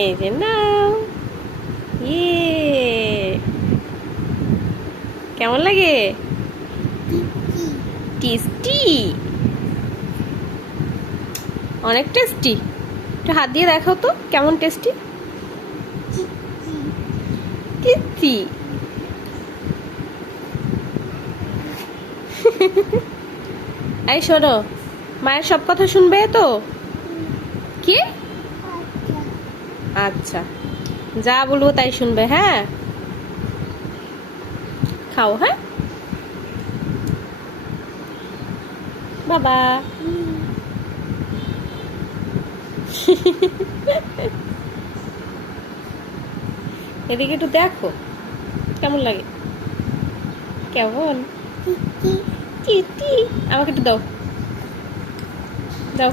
এই যে নাও ইয়ে কেমন লাগে? টেস্টি অনেক টেস্টি একটু হাত দিয়ে দেখাও তো, কেমন টেস্টি টেস্টি এই শোনো, মায়ের সব কথা শুনবে তো? কি? আচ্ছা। যা বলব তাই শুনবে হ্যাঁ? খাও হ্যাঁ? বাবা। এদিকে একটু দেখো কেমন লাগে? কেমন? আমাকে একটু দাও। দাও।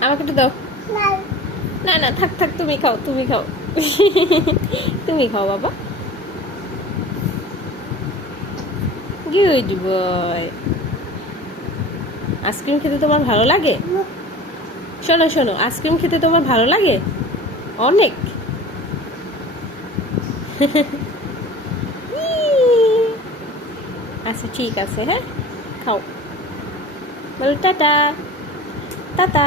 আমাকে একটু দাও। না না থাক থাক তুমি খাও তুমি খাও। তুমি খাও বাবা। গুড বয় আইসক্রিম খেতে তোমার ভালো লাগে? শোনো শোনো আইসক্রিম খেতে তোমার ভালো লাগে? অনেক। আচ্ছা ঠিক আছে হ্যাঁ? খাও। বলো টাটা। টাটা।